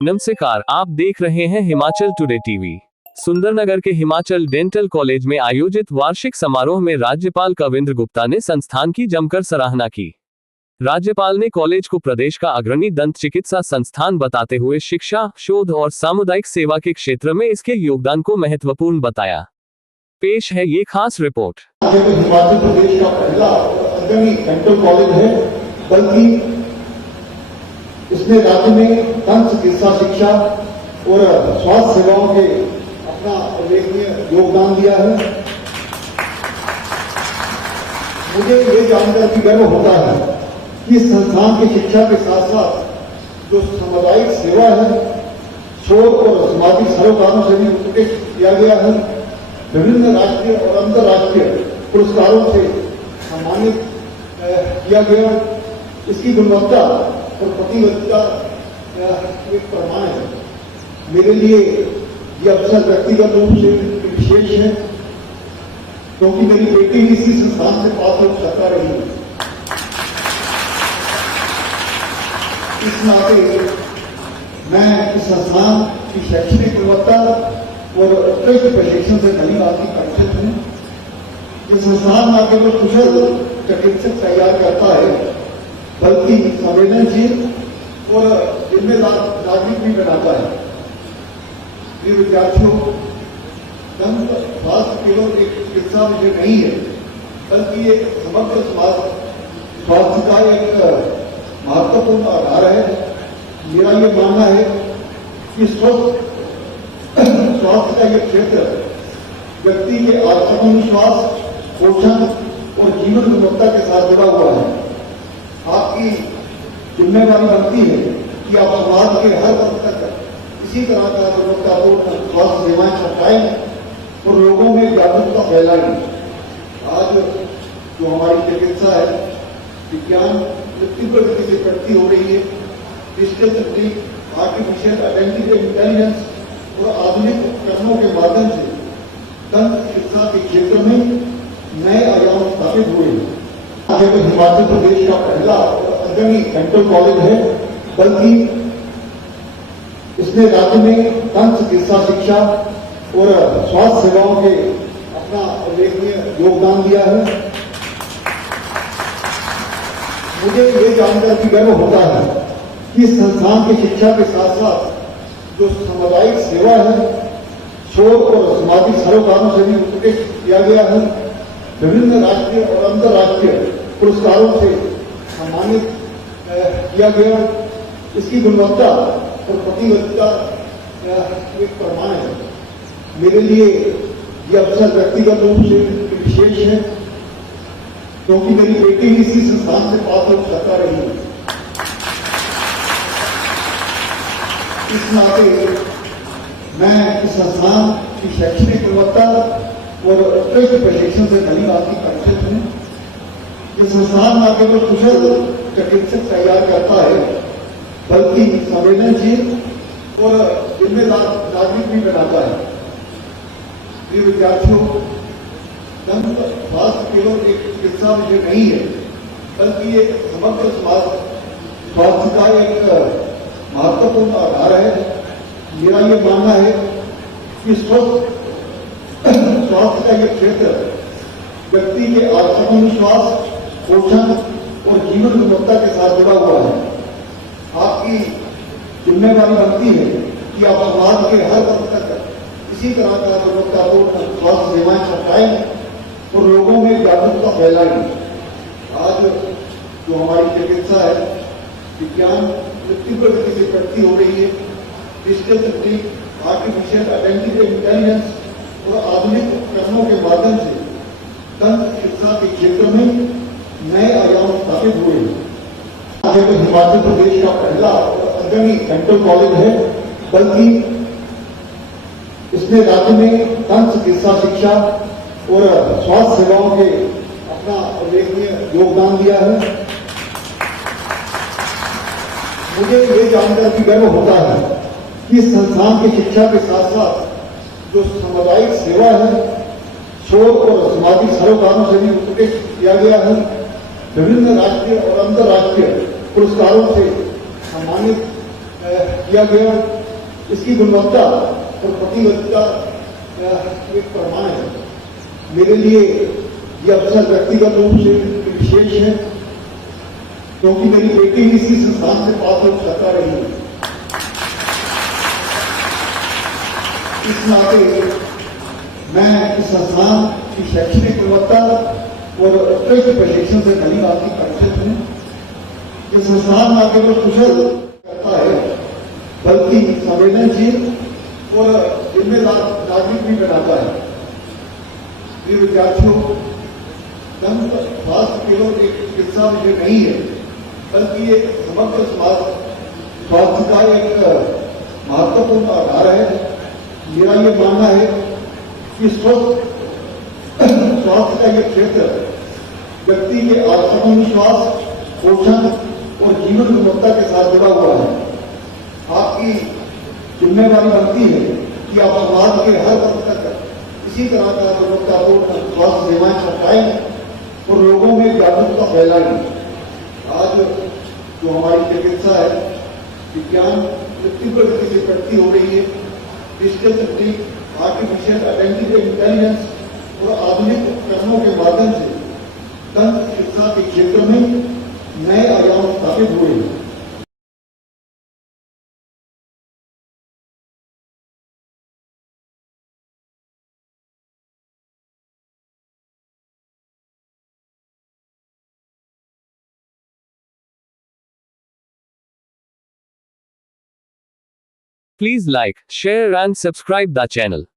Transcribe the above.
नमस्कार, आप देख रहे हैं हिमाचल टुडे टीवी। सुंदरनगर के हिमाचल डेंटल कॉलेज में आयोजित वार्षिक समारोह में राज्यपाल कविंद्र गुप्ता ने संस्थान की जमकर सराहना की। राज्यपाल ने कॉलेज को प्रदेश का अग्रणी दंत चिकित्सा संस्थान बताते हुए शिक्षा, शोध और सामुदायिक सेवा के क्षेत्र में इसके योगदान को महत्वपूर्ण बताया। पेश है ये खास रिपोर्ट। हिमाचल प्रदेश का पहला अग्रणी डेंटल कॉलेज है, बल्कि इसने राज्य में दंत चिकित्सा शिक्षा और स्वास्थ्य सेवाओं के अपना उल्लेखनीय योगदान दिया है। मुझे ये जानकर भी गर्व होता है कि संस्थान की शिक्षा के साथ साथ जो सामुदायिक सेवा है, शोध और सामाजिक सरोकारों से भी उत्कृष्ट किया गया है। विभिन्न राष्ट्रीय और अंतर्राष्ट्रीय पुरस्कारों से सम्मानित किया गया। इसकी गुणवत्ता और प्रतिबद्धता एक प्रमाण है। मेरे लिए यह अवसर व्यक्तिगत रूप से विशेष है, क्योंकि मेरी बेटी इसी संस्थान से पास हो सकता रही है। इस नाते मैं इस संस्थान की शैक्षणिक गुणवत्ता और उत्कृष्ट प्रशिक्षण से भली बात की परिचित हूं। यह संस्थान न केवल कुशल चिकित्सक तैयार करता है, बल्कि संवेदनशील और जिम्मेदार नागरिक भी बनाता है। ये विद्यार्थियों, दंत स्वास्थ्य केवल एक चिकित्सा विषय नहीं है, बल्कि एक समग्र स्वास्थ्य का एक महत्वपूर्ण आधार है। मेरा ये मानना है कि स्वस्थ स्वास्थ्य का यह क्षेत्र व्यक्ति के आत्मविश्वास, पोषण और जीवन गुणवत्ता के साथ जुड़ा हुआ है। आपकी जिम्मेदारी बनती है कि आप समाज के हर वर्ग तक इसी तरह का गुणवत्तापूर्ण स्वास्थ्य सेवाएं पहुंचाएं और लोगों में जागरूकता फैलाएं। आज जो हमारी चिकित्सा है, विज्ञान तीव्र गति से बढ़ती हो रही है। डिजिटल तकनीक, आर्टिफिशियल इंटेलिजेंस और आधुनिक उपकरणों के माध्यम से दंत चिकित्सा के क्षेत्र में नए आयाम स्थापित हुए हैं। हिमाचल प्रदेश का पहला अग्रणी डेंटल कॉलेज है, बल्कि इसने राज्य में दंत चिकित्सा शिक्षा और स्वास्थ्य सेवाओं के अपना उल्लेखनीय योगदान दिया है। मुझे ये जानकर भी गर्व होता है कि संस्थान की शिक्षा के साथ साथ जो सामुदायिक सेवा है, शोध और सामाजिक सरोकारों से भी उत्कृष्ट किया गया है। विभिन्न राष्ट्रीय और अंतर्राष्ट्रीय पुरस्कारों से सम्मानित किया गया। इसकी गुणवत्ता और प्रतिबद्धता एक प्रमाण है। मेरे लिए यह अवसर व्यक्तिगत रूप से विशेष है, क्योंकि मेरी बेटी इसी संस्थान से पास हो सकता रही है। इस नाते मैं इस संस्थान की शैक्षणिक गुणवत्ता और उत्कृष्ट प्रशिक्षण से भली बात की परिचित हूं। यह संस्थान न केवल कुशल चिकित्सक तैयार करता है, बल्कि संवेदनशील और जिम्मेदार नागरिक भी बनाता है। ये विद्यार्थियों, दंत स्वास्थ्य केवल एक चिकित्सा विषय नहीं है, बल्कि एक समग्र स्वास्थ्य का एक महत्वपूर्ण आधार है। मेरा ये मानना है कि स्वस्थ स्वास्थ्य का यह क्षेत्र व्यक्ति के आत्मविश्वास, पोषण और जीवन गुणवत्ता के साथ जुड़ा हुआ है। आपकी जिम्मेदारी बनती है कि आप समाज के हर वर्ग तक इसी तरह का गुणवत्तापूर्ण स्वास्थ्य सेवाएं पहुंचाएं और लोगों में जागरूकता फैलाएं। आज जो हमारी चिकित्सा है, विज्ञान तीव्र गति से बढ़ती हो रही है। डिजिटल तकनीक, आर्टिफिशियल इंटेलिजेंस और आधुनिक उपकरणों के माध्यम से दंत चिकित्सा के क्षेत्र में नए आयाम स्थापित हुए हैं। हिमाचल प्रदेश का पहला अग्रणी डेंटल कॉलेज है, बल्कि इसने राज्य में दंत चिकित्सा शिक्षा और स्वास्थ्य सेवाओं के अपना उल्लेखनीय योगदान दिया है। मुझे ये जानकर भी गर्व होता है कि संस्थान की शिक्षा के साथ साथ जो सामुदायिक सेवा है, शोध और सामाजिक सरोकारों से भी उत्कृष्ट किया गया है। विभिन्न राष्ट्रीय और अंतर्राष्ट्रीय पुरस्कारों से सम्मानित किया गया, इसकी गुणवत्ता और प्रतिबद्धता एक प्रमाण है। मेरे लिए यह अवसर व्यक्तिगत रूप से विशेष है, क्योंकि मेरी बेटी इसी संस्थान से पास हो छात्रा रही है। इस नाते मैं इस संस्थान की शैक्षणिक गुणवत्ता और उत्कृष्ट प्रशिक्षण से भली बात की परिचित हूं। यह संस्थान न केवल कुशल करता है, बल्कि संवेदनशील और जिम्मेदार नागरिक भी बनाता है। ये विद्यार्थियों, दंत स्वास्थ्य केवल एक चिकित्सा विषय नहीं है, बल्कि एक समग्र स्वास्थ्य का एक महत्वपूर्ण आधार है। मेरा ये मानना है कि स्वस्थ स्वास्थ्य का यह क्षेत्र व्यक्ति के आत्मविश्वास, पोषण और जीवन गुणवत्ता के साथ जुड़ा हुआ है। आपकी जिम्मेदारी बनती है कि आप समाज के हर वर्ग तक इसी तरह का गुणवत्तापूर्ण स्वास्थ्य सेवाएं पहुंचाएं और लोगों में जागरूकता फैलाएं। आज जो हमारी चिकित्सा है, विज्ञान मृत्यु प्रगति से बढ़ती हो रही है। डिजिटल तकनीक, आर्टिफिशियल इंटेलिजेंस और आधुनिक उपकरणों के माध्यम से दंत चिकित्सा के क्षेत्र में नए आयाम स्थापित हुए हैं। Please like, share and subscribe the channel.